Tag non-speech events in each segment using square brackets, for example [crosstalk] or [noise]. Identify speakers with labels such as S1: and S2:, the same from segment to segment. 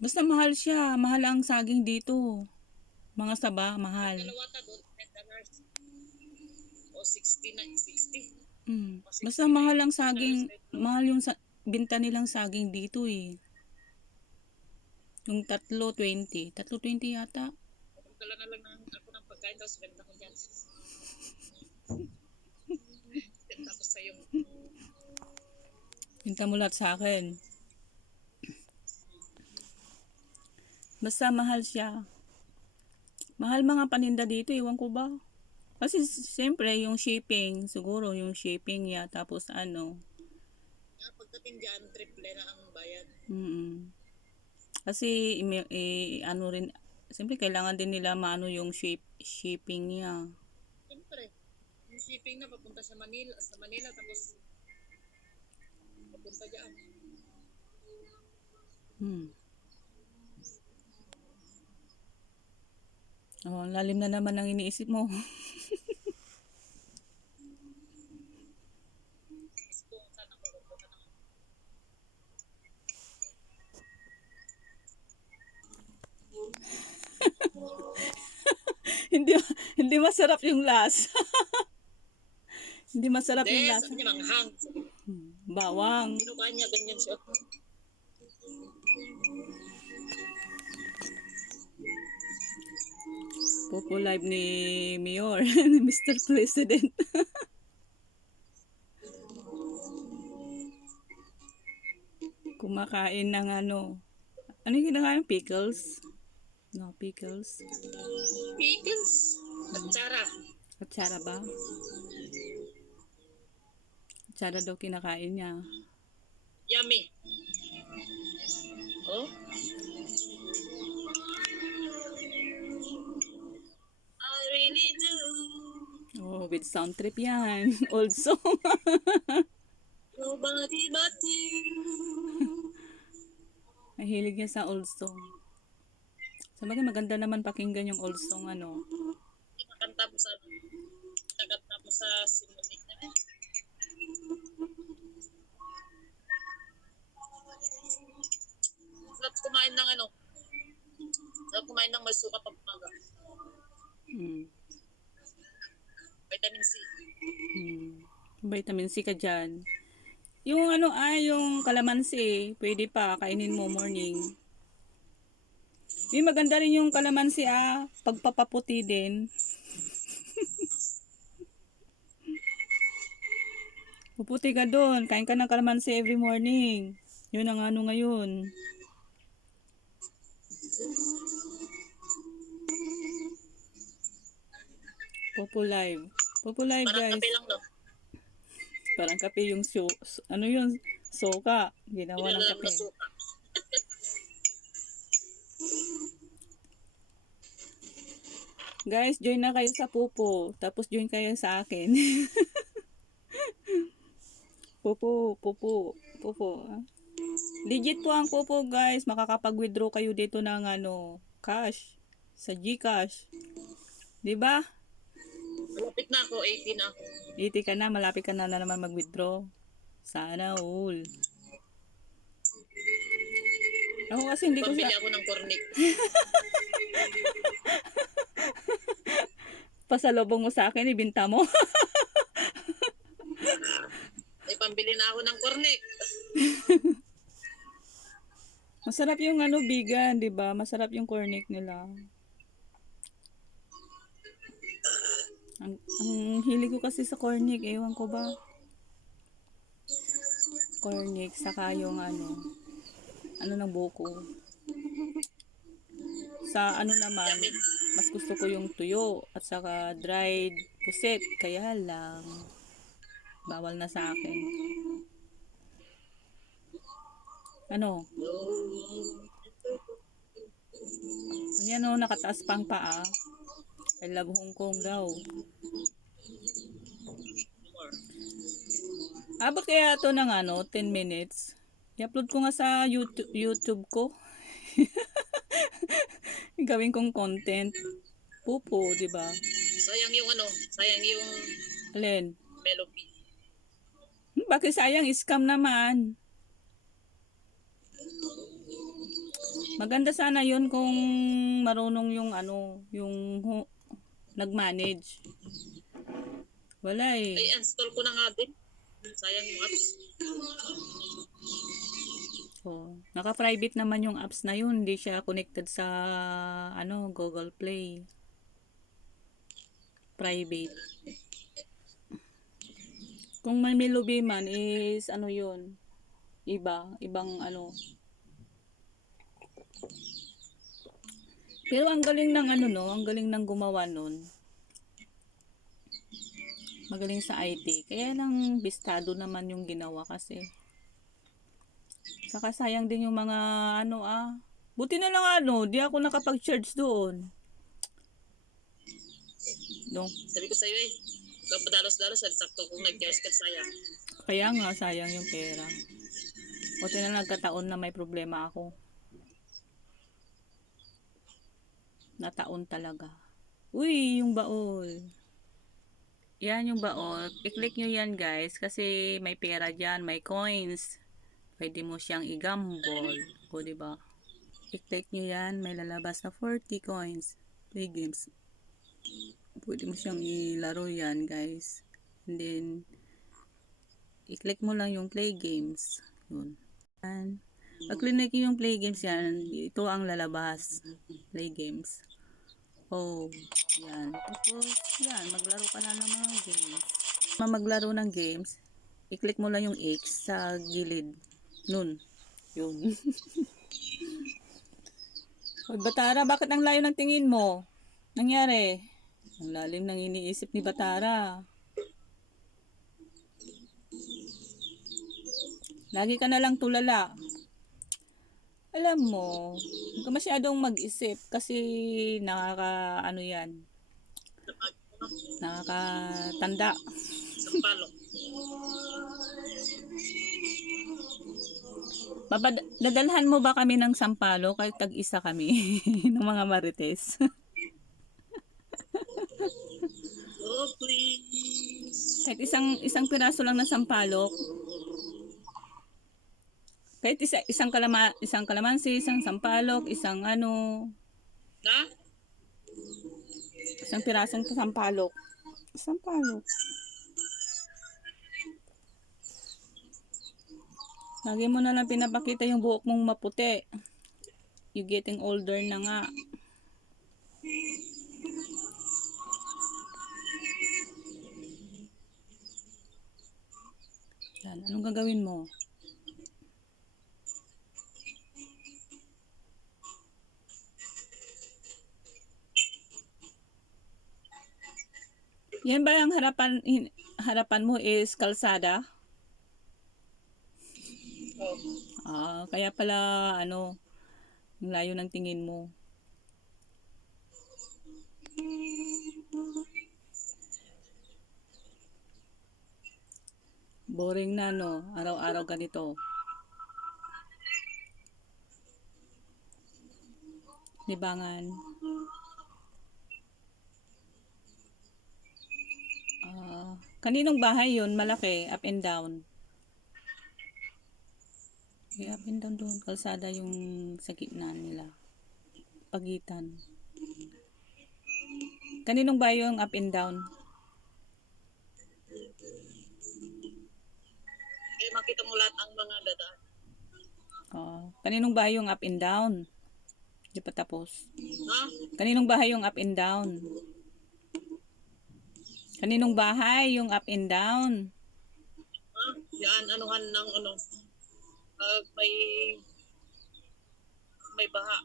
S1: Basta mahal siya. Mahal ang saging dito. Mga saba, mahal.
S2: Dalawa ta doon, $10. O 60 na, 60.
S1: Mm. Basta mahal ang saging. Mahal yung sa, binta nilang saging dito eh. Yung tatlo, 20. Tatlo, 20 yata.
S2: Dala na lang ng, ako ng pagkain, tapos benta ko dyan. [laughs] tapos sa yung
S1: Binta mo lahat sa akin. Basta mahal siya. Mahal mga paninda dito, iwan ko ba? Kasi siyempre yung shipping, siguro yung shipping ya, tapos ano,
S2: nga pagdating dyan, triple na ang bayad.
S1: mm Kasi imi- eh, ano rin, siyempre kailangan din nila maano yung ship, shipping niya.
S2: Siyempre, yung shipping na papunta sa Manila, sa Manila, tapos papunta dyan.
S1: Hmm. Oh, ang lalim na naman ang iniisip mo.
S2: Ng [laughs]
S1: hindi hindi masarap yung lasa. [laughs] hindi masarap yung
S2: Hindi,
S1: lasa.
S2: sabi niya manghang.
S1: Hmm, Bawang.
S2: Kinukuha niya, ganyan siya.
S1: Popo live ni Mayor, [laughs] ni Mr. President. [laughs] Kumakain ng ano. Ano yung kinakain? Pickles? No, pickles.
S2: Pickles. Kutsara.
S1: Kutsara ba? Kutsara daw kinakain niya.
S2: Yummy. Oh?
S1: With sound trip yan. [laughs] Old song.
S2: Nobody but you.
S1: Mahilig niya sa old song. Sa bagay, maganda naman pakinggan yung old song, ano.
S2: Nakanta mo sa nakanta mo sa simulik na eh. Sarap kumain ng ano. Sarap kumain ng may suka pag umaga.
S1: Hmm.
S2: Vitamin C.
S1: Hmm. Vitamin C ka dyan. Yung ano ay, yung kalamansi, pwede pa, kainin mo morning. Yung maganda rin yung kalamansi ah, pagpapaputi din. [laughs] Puputi ka doon, kain ka ng kalamansi every morning. Yun ang ano ngayon. Popo Live. Popo Live
S2: Parang
S1: guys.
S2: kape lang no.
S1: Parang kape yung so, so- ano yun? Soka. Ginawa ng kape.
S2: na suka. [laughs]
S1: Guys, join na kayo sa Pupo. Tapos join kayo sa akin. [laughs] Pupo, Pupo, Pupo. Legit po ang Pupo guys. Makakapag-withdraw kayo dito ng ano, cash. Sa Gcash. 'Di ba?
S2: Na ako, 18 na ako.
S1: 80 ka na, malapit ka na, na naman mag-withdraw. Sana all. Ako kasi hindi ko
S2: Pambili
S1: sa
S2: ako ng cornic. [laughs]
S1: pasalubong mo sa akin, ibinta mo.
S2: Ay, [laughs] pambili na ako ng cornic. [laughs]
S1: Masarap yung ano, vegan, di ba? Masarap yung cornic nila. Ang, ang hilig ko kasi sa cornic, ewan ko ba? Cornic, saka yung ano, ano ng buko. Sa ano naman, mas gusto ko yung tuyo at saka dried puset. Kaya lang, bawal na sa akin. Ano? Ayan o, nakataas pang paa. I love Hong Kong daw. Abot kaya to ng ano, 10 minutes. I-upload ko nga sa YouTube, YouTube ko. [laughs] Gawin kong content. Pupo, di ba?
S2: Sayang yung ano, sayang yung
S1: Alin?
S2: melody.
S1: Bakit sayang? Scam naman. Maganda sana yun kung marunong yung ano, yung nag-manage. Wala eh.
S2: Ay, install ko na nga din. Sayang yung apps.
S1: Oh, naka-private naman yung apps na yun. Hindi siya connected sa ano, Google Play. Private. Kung may Milubi man is ano yun? Iba, ibang ano. Pero ang galing ng ano no, ang galing ng gumawa nun. Magaling sa IT. Kaya lang bistado naman yung ginawa kasi. Saka sayang din yung mga ano ah. Buti na lang ano, di ako nakapag-charge doon. No.
S2: Sabi ko sa'yo eh. Huwag padalos-dalos. Sakto kung nag-cash ka sayang.
S1: Kaya nga sayang yung pera. Buti na nagkataon na may problema ako. Nataon talaga. Uy, yung baol. Yan yung baol. I-click nyo yan guys kasi may pera dyan, may coins. Pwede mo siyang i-gamble. O, diba? I-click nyo yan, may lalabas na 40 coins. Play games. Pwede mo siyang ilaro yan guys. And then, i-click mo lang yung play games. Yun. Yan. Pag click yung play games yan, ito ang lalabas. Play games. Oh, yan. Tapos, yan, maglaro ka na ng mga games. Ma maglaro ng games, i-click mo lang yung X sa gilid. Nun. Yun. [laughs] Hoy, Batara, bakit ang layo ng tingin mo? Nangyari? Ang lalim ng iniisip ni Batara. Lagi ka na lang tulala. Alam mo, huwag ka masyadong mag-isip kasi nakaka, ano yan, nakakatanda.
S2: Sampalok.
S1: Babad- dadalhan mo ba kami ng sampalo kahit tag-isa kami [laughs] ng mga marites?
S2: Oh, please.
S1: kahit isang isang piraso lang ng sampalok. Kahit isa, isang kalama, isang kalamansi, isang sampalok, isang ano,
S2: Na?
S1: isang pirasong sampalok. Sampalok. Lagi mo na lang pinapakita yung buhok mong maputi. You getting older na nga. Yan, anong gagawin mo? Yan ba ang harapan harapan mo is kalsada?
S2: Oh.
S1: Ah, kaya pala ano, layo ng tingin mo. Boring na no, araw-araw ganito. Libangan. Ah, kaninong bahay yun? Malaki, up and down. Okay, up and down doon. Kalsada yung sa gitna nila. Pagitan. Kaninong bahay yung up and down?
S2: Eh, makita mo lahat ang mga dadaan.
S1: Ah, kaninong bahay yung up and down? Di pa tapos.
S2: Ha?
S1: Kaninong bahay yung up and down? Kaninong bahay yung up and down?
S2: Ha? Yan, anuhan ng ano. Pag may may baha.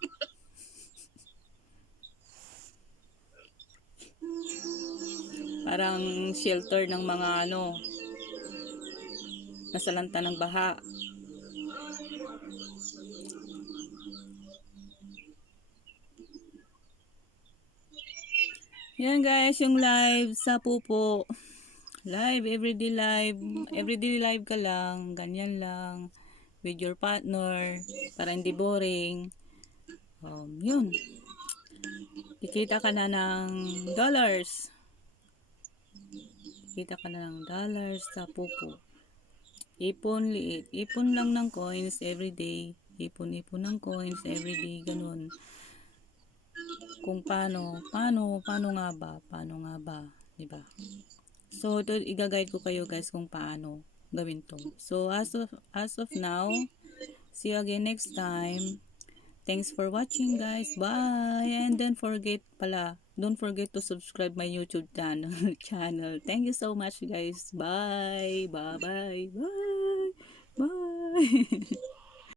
S2: [laughs]
S1: Parang shelter ng mga ano, nasalanta ng baha. Yan guys, yung live sa pupo. Live, everyday live. Everyday live ka lang. Ganyan lang. With your partner. Para hindi boring. Um, yun. Kikita ka na ng dollars. Kikita ka na ng dollars sa pupo. Ipon liit. Ipon lang ng coins everyday. Ipon-ipon ng coins everyday. Ganun. Kung paano, paano, paano nga ba? Paano nga ba? 'Di ba? So, ito, i-guide ko kayo guys kung paano gawin to. So, as of, as of now, see you again next time. Thanks for watching guys. Bye! And don't forget pala, don't forget to subscribe my YouTube channel. [laughs] channel. Thank you so much guys. Bye! Bye-bye! Bye! Bye! [laughs]